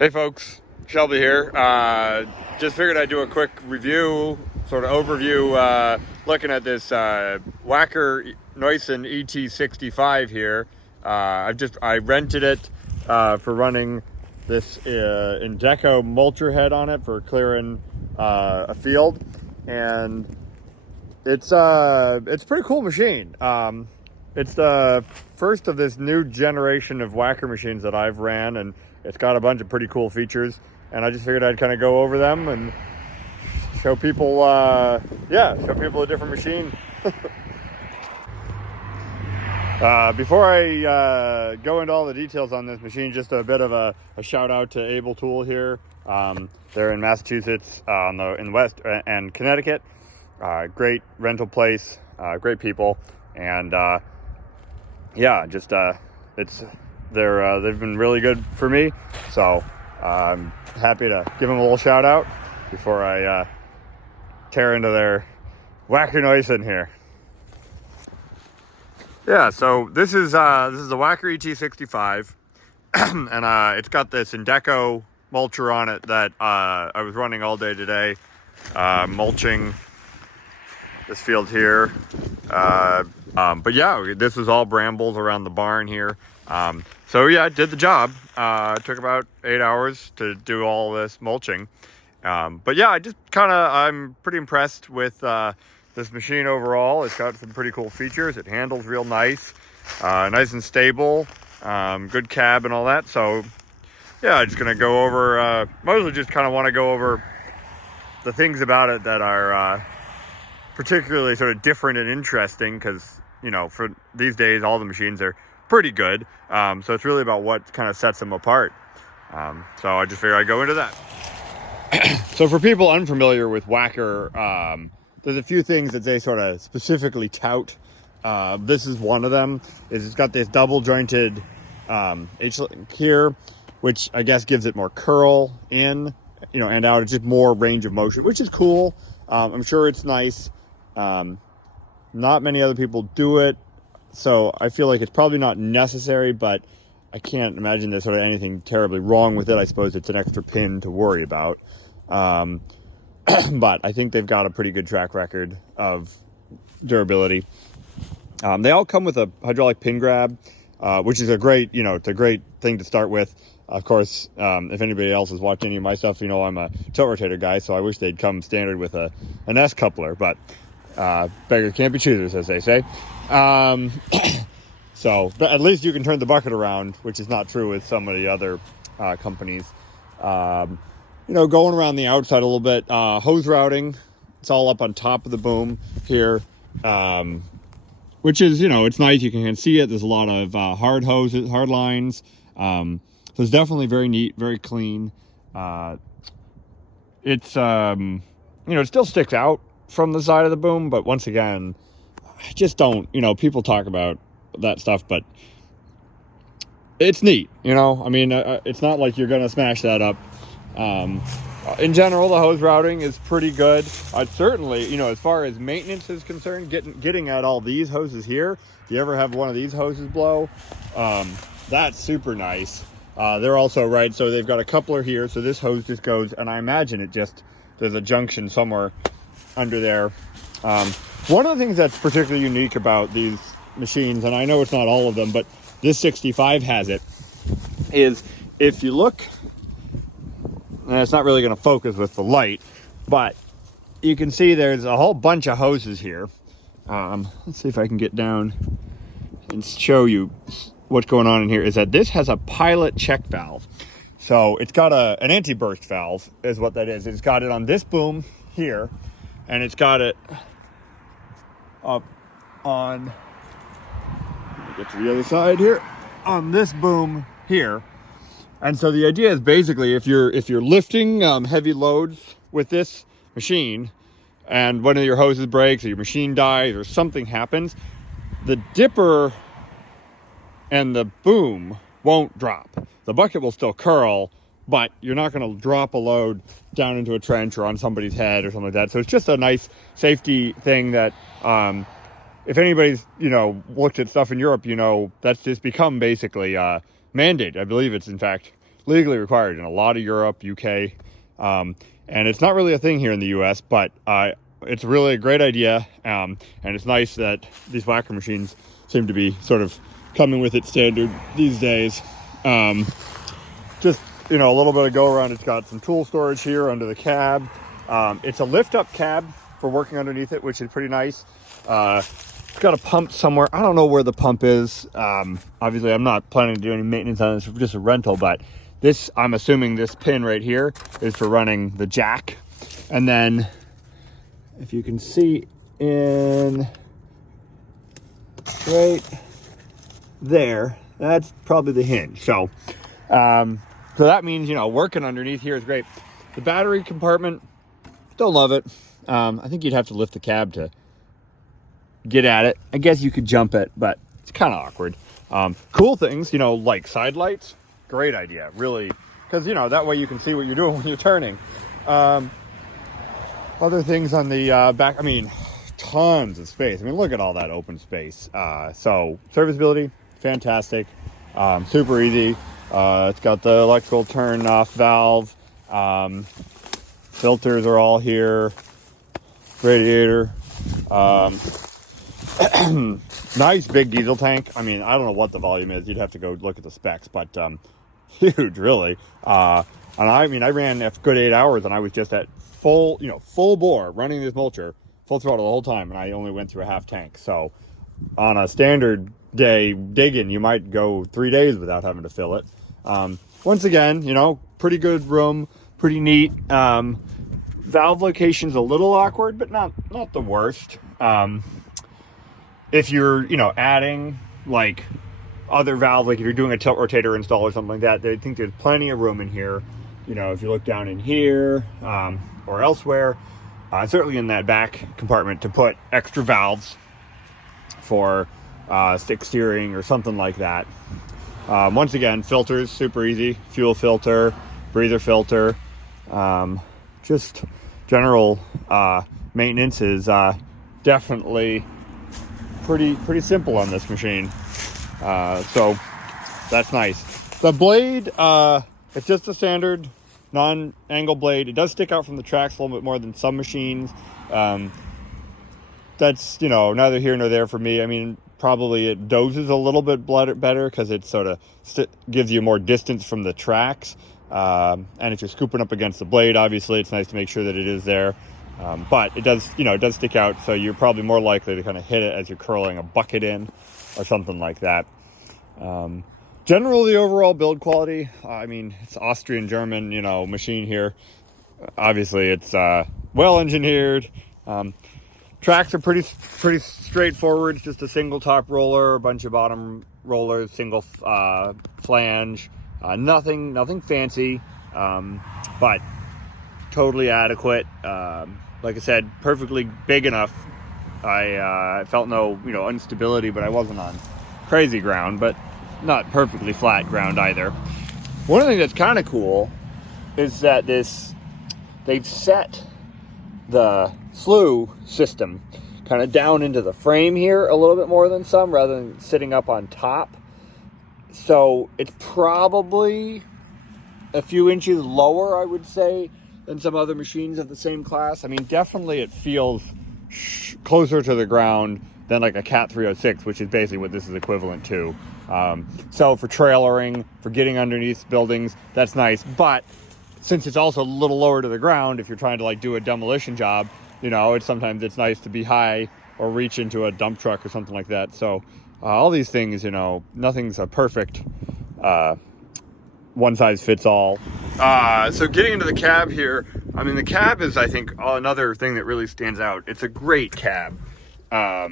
Hey folks, Shelby here. Just figured I'd do a quick review, sort of overview, looking at this Wacker Neuson ET65 here. I rented it for running this Indeco mulcher head on it for clearing a field, and it's a pretty cool machine. It's the first of this new generation of Wacker machines that I've ran, and it's got a bunch of pretty cool features, and I just figured I'd kind of go over them and show people, show people a different machine. Before I go into all the details on this machine, just a bit of a shout out to Able Tool here. They're in Massachusetts, in the West, and Connecticut. Great rental place, great people, and they've been really good for me, so I'm happy to give them a little shout out before I tear into their Wacker Neuson here. Yeah, so this is the Wacker ET65, and it's got this Indeco mulcher on it that I was running all day today, mulching this field here. But yeah, this was all brambles around the barn here. So yeah, it did the job. It took about 8 hours to do all this mulching. But yeah, I'm pretty impressed with this machine overall. It's got some pretty cool features. It handles real nice, nice and stable, good cab and all that. So yeah, I'm just gonna go over, mostly just kind of want to go over the things about it that are particularly sort of different and interesting, because, you know, for these days, all the machines are pretty good. So it's really about what kind of sets them apart. So I just figured I'd go into that. So for people unfamiliar with Wacker, there's a few things that they sort of specifically tout. This is one of them. It's got this double jointed H-link here, which I guess gives it more curl in, and out. It's just more range of motion, which is cool. I'm sure it's nice. Not many other people do it, so I feel like it's probably not necessary, but I can't imagine there's sort of anything terribly wrong with it. I suppose it's an extra pin to worry about. But I think they've got a pretty good track record of durability. They all come with a hydraulic pin grab, which is it's a great thing to start with. Of course, if anybody else has watched any of my stuff, I'm a tilt rotator guy, so I wish they'd come standard with an S coupler, but beggars can't be choosers, as they say. So, but at least you can turn the bucket around, which is not true with some of the other companies. Going around the outside a little bit, hose routing, it's all up on top of the boom here, which is, it's nice. You can see it. There's a lot of hard hoses, hard lines. So it's definitely very neat, very clean. It still sticks out from the side of the boom, but once again, I just don't, people talk about that stuff, but it's neat, it's not like you're gonna smash that up. In general, the hose routing is pretty good. Certainly, as far as maintenance is concerned, getting at all these hoses here, if you ever have one of these hoses blow, that's super nice. They're also right, so they've got a coupler here, so this hose just goes, and I imagine there's a junction somewhere under there. One of the things that's particularly unique about these machines, and I know it's not all of them, but this 65 has it, is if you look, and it's not really going to focus with the light, but you can see there's a whole bunch of hoses here. Let's see if I can get down and show you what's going on in here. Is that this has a pilot check valve. So it's got an anti-burst valve is what that is. It's got it on this boom here, and it's got it up on, let me get to the other side here, on this boom here. And so the idea is basically if you're lifting heavy loads with this machine, and one of your hoses breaks or your machine dies or something happens, the dipper and the boom won't drop. The bucket will still curl, but you're not going to drop a load down into a trench or on somebody's head or something like that. So it's just a nice safety thing that, if anybody's, looked at stuff in Europe, that's just become basically mandated. I believe it's, in fact, legally required in a lot of Europe, UK, and it's not really a thing here in the US, but it's really a great idea, and it's nice that these Wacker machines seem to be sort of coming with it standard these days. Just, you know, a little bit of go around. It's got some tool storage here under the cab. It's a lift up cab for working underneath it, which is pretty nice. It's got a pump somewhere. I don't know where the pump is. Obviously I'm not planning to do any maintenance on this, just a rental, but this, I'm assuming this pin right here is for running the jack. And then if you can see in right there, that's probably the hinge. So that means, you know, working underneath here is great. The battery compartment, don't love it. I think you'd have to lift the cab to get at it. I guess you could jump it, but it's kind of awkward. Cool things, you know, like side lights, great idea, really, because, you know, that way you can see what you're doing when you're turning. Other things on the back, I mean, tons of space. I mean, look at all that open space. So serviceability, fantastic, super easy. It's got the electrical turn off valve. Filters are all here. Radiator. Nice big diesel tank. I mean, I don't know what the volume is. You'd have to go look at the specs, but huge, really. And I mean, I ran a good 8 hours, and I was just at full bore running this mulcher, full throttle the whole time, and I only went through a half tank. So on a standard day digging, you might go 3 days without having to fill it. Once again, you know, pretty good room, pretty neat. Valve location's a little awkward, but not the worst. If you're, you know, adding like other valve, like if you're doing a tilt rotator install or something like that, I think there's plenty of room in here. You know, if you look down in here or elsewhere, certainly in that back compartment, to put extra valves for stick steering or something like that. Once again, filters, super easy. Fuel filter, breather filter. Just general maintenance is definitely pretty simple on this machine. So that's nice. The blade, it's just a standard non-angle blade. It does stick out from the tracks a little bit more than some machines. That's, you know, neither here nor there for me. I mean, probably it dozes a little bit better because it sort of gives you more distance from the tracks. And if you're scooping up against the blade, obviously it's nice to make sure that it is there. But it does, you know, it does stick out, so you're probably more likely to kind of hit it as you're curling a bucket in or something like that. Generally, the overall build quality, I mean, it's Austrian-German, you know, machine here. Obviously, it's well engineered. Tracks are pretty straightforward. It's just a single top roller, a bunch of bottom rollers, single flange. Nothing fancy, but totally adequate. Like I said, perfectly big enough. I felt no, you know, instability, but I wasn't on crazy ground, but not perfectly flat ground either. One thing that's kind of cool is that they've set the slew system kind of down into the frame here a little bit more than some, rather than sitting up on top. So it's probably a few inches lower, I would say, than some other machines of the same class. I mean, definitely it feels closer to the ground than like a Cat 306, which is basically what this is equivalent to. So for trailering, for getting underneath buildings, that's nice. But since it's also a little lower to the ground, if you're trying to like do a demolition job, you know, sometimes it's nice to be high or reach into a dump truck or something like that. So all these things, you know, nothing's a perfect one size fits all. So getting into the cab here, I mean, the cab is, I think, another thing that really stands out. It's a great cab. I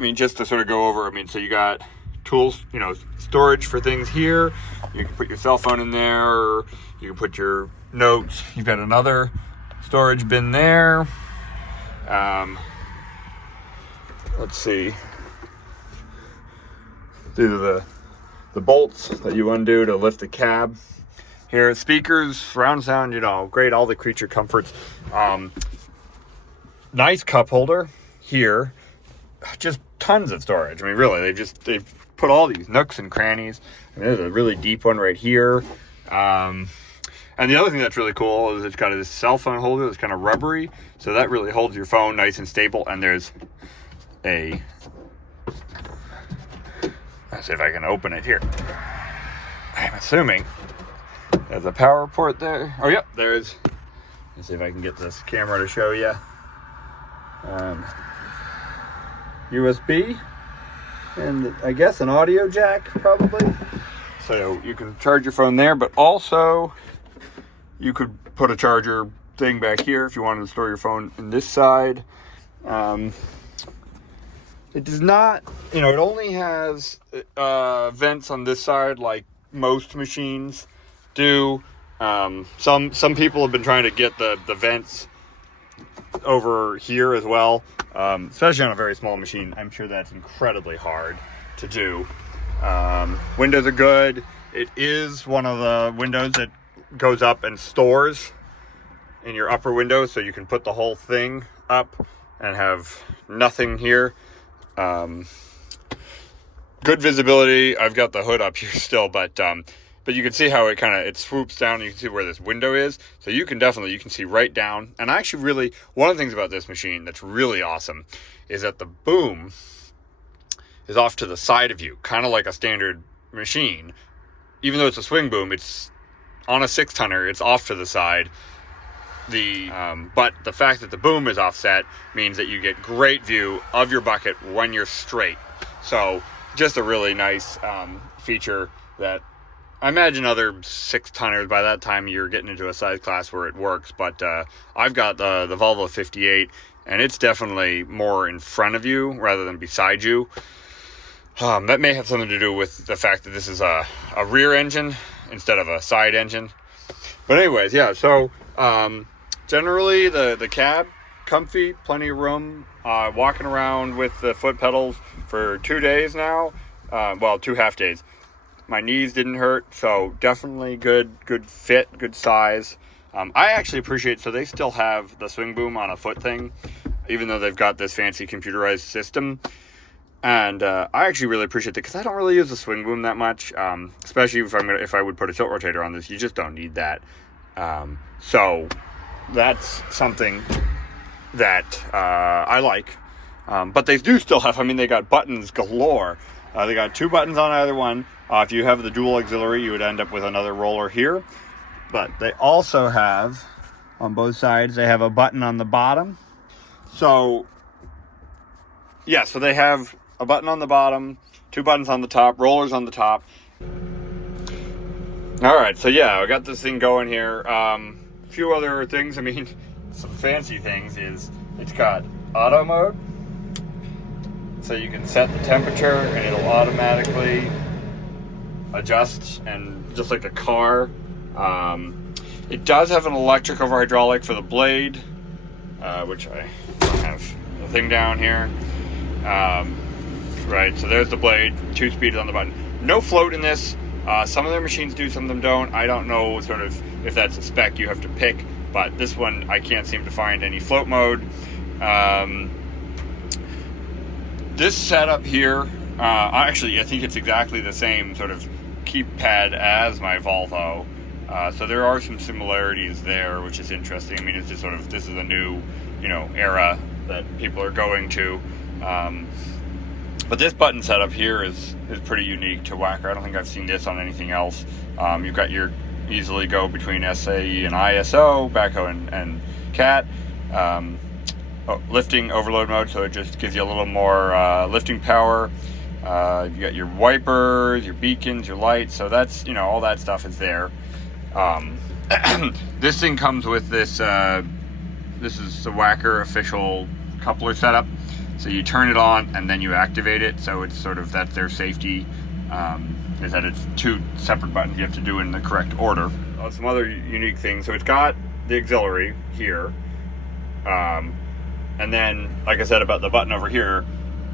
mean, just to sort of go over, I mean, so you got tools, you know, storage for things here. You can put your cell phone in there, or you can put your notes. You've got another storage bin there. Let's see. These are the bolts that you undo to lift the cab. Here, speakers, surround sound, you know, great, all the creature comforts. Nice cup holder here. Just tons of storage. I mean, really, they've put all these nooks and crannies. I mean, there's a really deep one right here. And the other thing that's really cool is it's got this cell phone holder that's kind of rubbery, so that really holds your phone nice and stable. And there's a, let's see if I can open it here. I'm assuming there's a power port there. Oh, yep, there's, let's see if I can get this camera to show you. USB, and I guess an audio jack, probably. So you can charge your phone there, but also you could put a charger thing back here if you wanted to store your phone in this side. It does not, it only has vents on this side like most machines do. Some people have been trying to get the vents over here as well, especially on a very small machine. I'm sure that's incredibly hard to do. Windows are good. It is one of the windows that goes up and stores in your upper window, so you can put the whole thing up and have nothing here. Good visibility. I've got the hood up here still, but you can see how it swoops down, and you can see where this window is. So you can see right down. And I actually really, one of the things about this machine that's really awesome is that the boom is off to the side of you, kind of like a standard machine. Even though it's a swing boom, it's on a 6-tonner, it's off to the side. But the fact that the boom is offset means that you get great view of your bucket when you're straight. So just a really nice feature that I imagine other 6-tonners, by that time you're getting into a size class where it works. But I've got the Volvo 58, and it's definitely more in front of you rather than beside you. That may have something to do with the fact that this is a rear engine instead of a side engine. But anyways, yeah, so generally the cab, comfy, plenty of room. Walking around with the foot pedals for 2 days now. 2 half days. My knees didn't hurt, so definitely good fit, good size. I actually appreciate, so they still have the swing boom on a foot thing, even though they've got this fancy computerized system. And I actually really appreciate that, because I don't really use the swing boom that much, especially if I would put a tilt rotator on this. You just don't need that. So that's something that I like. But they do still have, they got buttons galore. They got 2 buttons on either one. If you have the dual auxiliary, you would end up with another roller here. But they also have, on both sides, they have a button on the bottom. So, yeah, so they have a button on the bottom, 2 buttons on the top, rollers on the top. All right, so yeah, I got this thing going here. A few other things, some fancy things is it's got auto mode. So you can set the temperature and it'll automatically adjust, and just like a car. It does have an electric over hydraulic for the blade, which I don't have the thing down here. Right, so there's the blade, 2 speeds on the button. No float in this. Some of their machines do, some of them don't. I don't know sort of if that's a spec you have to pick, but this one I can't seem to find any float mode. This setup here, I think it's exactly the same sort of keypad as my Volvo. So there are some similarities there, which is interesting. It's just sort of, this is a new, era that people are going to. But this button setup here is pretty unique to Wacker. I don't think I've seen this on anything else. You've got your easily go between SAE and ISO, backhoe and cat. Lifting overload mode, so it just gives you a little more lifting power. You got your wipers, your beacons, your lights, so that's, all that stuff is there. This thing comes with this, this is the Wacker official coupler setup. So you turn it on and then you activate it, so it's sort of, that's their safety, is that it's 2 separate buttons you have to do in the correct order. Some other unique things, so it's got the auxiliary here, and then, like I said about the button over here,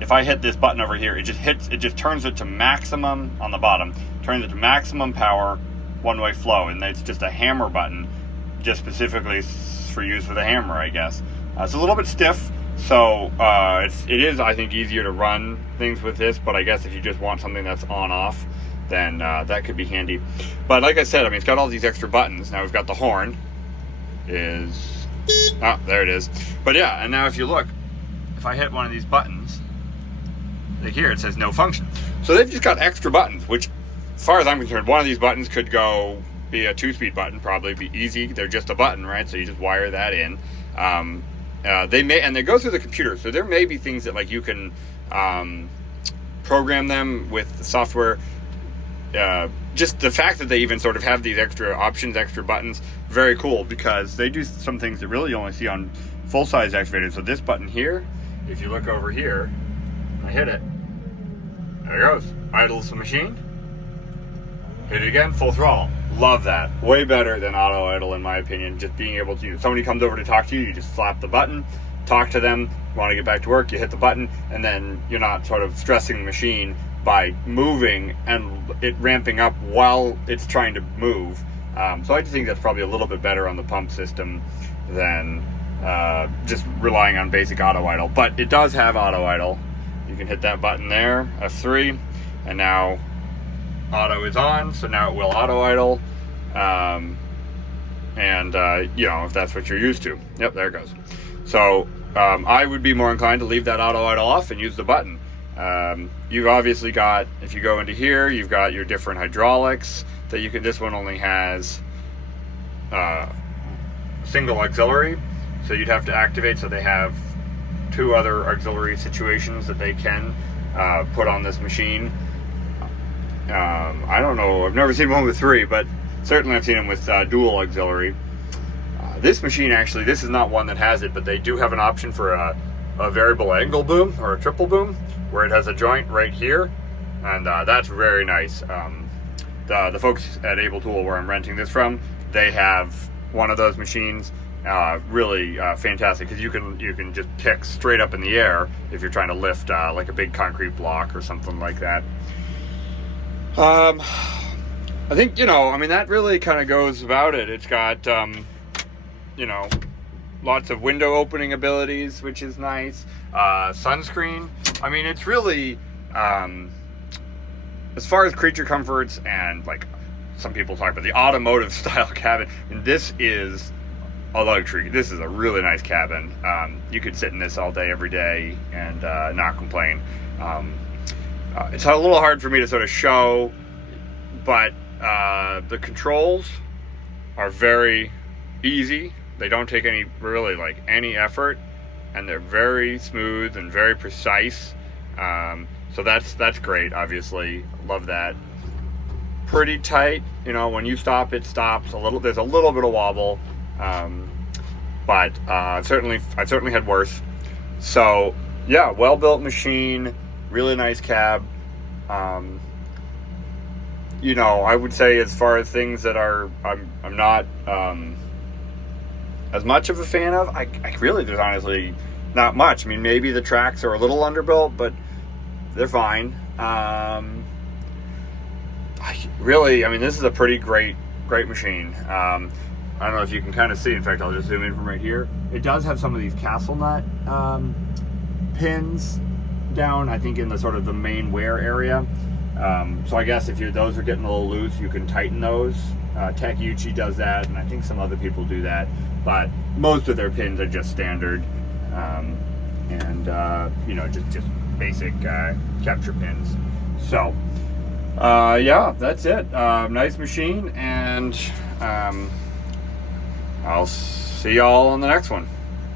if I hit this button over here, it just turns it to maximum on the bottom, turns it to maximum power, one-way flow, and it's just a hammer button, just specifically for use with a hammer, I guess. It's a little bit stiff, so it is, I think, easier to run things with this, but I guess if you just want something that's on-off, then that could be handy. But like I said, I mean, it's got all these extra buttons. Now we've got the horn. There it is. But yeah, and now if you look, if I hit one of these buttons, like here it says no function. So they've just got extra buttons, which, as far as I'm concerned, one of these buttons could be a 2-speed button, probably be easy. They're just a button, right? So you just wire that in. They go through the computer, so there may be things that like you can program them with the software. Just the fact that they even sort of have these extra options, extra buttons, very cool, because they do some things that really you only see on full-size excavators. So this button here, if you look over here, I hit it, there it goes, idles the machine, hit it again, full throttle. Love that. Way better than auto idle, in my opinion. Just being able to, if somebody comes over to talk to you, you just slap the button, talk to them, want to get back to work, you hit the button, and then you're not sort of stressing the machine by moving and it ramping up while it's trying to move. So I just think that's probably a little bit better on the pump system than just relying on basic auto idle. But it does have auto idle. You can hit that button there, F3, and now auto is on, so now it will auto idle. If that's what you're used to. Yep, there it goes. So I would be more inclined to leave that auto idle off and use the button. You've obviously got, if you go into here, you've got your different hydraulics that you can. This one only has single auxiliary, so you'd have to activate. So they have 2 other auxiliary situations that they can put on this machine. I don't know, I've never seen one with 3, but certainly I've seen them with dual auxiliary. This machine, actually, this is not one that has it, but they do have an option for a variable angle boom or a triple boom, where it has a joint right here, and that's very nice. The folks at Able Tool, where I'm renting this from, they have one of those machines. Really fantastic, because you can just pick straight up in the air if you're trying to lift like a big concrete block or something like that. I think, that really kind of goes about it. It's got, lots of window opening abilities, which is nice. Sunscreen. I mean, it's really, as far as creature comforts and, like, some people talk about the automotive style cabin, and this is a luxury. This is a really nice cabin. You could sit in this all day, every day, and not complain. It's a little hard for me to sort of show, but the controls are very easy. They don't take any effort, and they're very smooth and very precise. So that's great. Obviously, love that. Pretty tight. When you stop, it stops a little. There's a little bit of wobble, but certainly had worse. So yeah, well-built machine, really nice cab. I would say, as far as things that I'm not as much of a fan of, I really, there's honestly not much. I mean, maybe the tracks are a little underbuilt, but they're fine. This is a pretty great machine. I don't know if you can kind of see. In fact, I'll just zoom in from right here. It does have some of these castle nut pins down, I think, in the sort of the main wear area. So I guess if those are getting a little loose, you can tighten those. Takeuchi does that, and I think some other people do that. But most of their pins are just standard, just basic capture pins. So that's it. Nice machine, and I'll see y'all on the next one.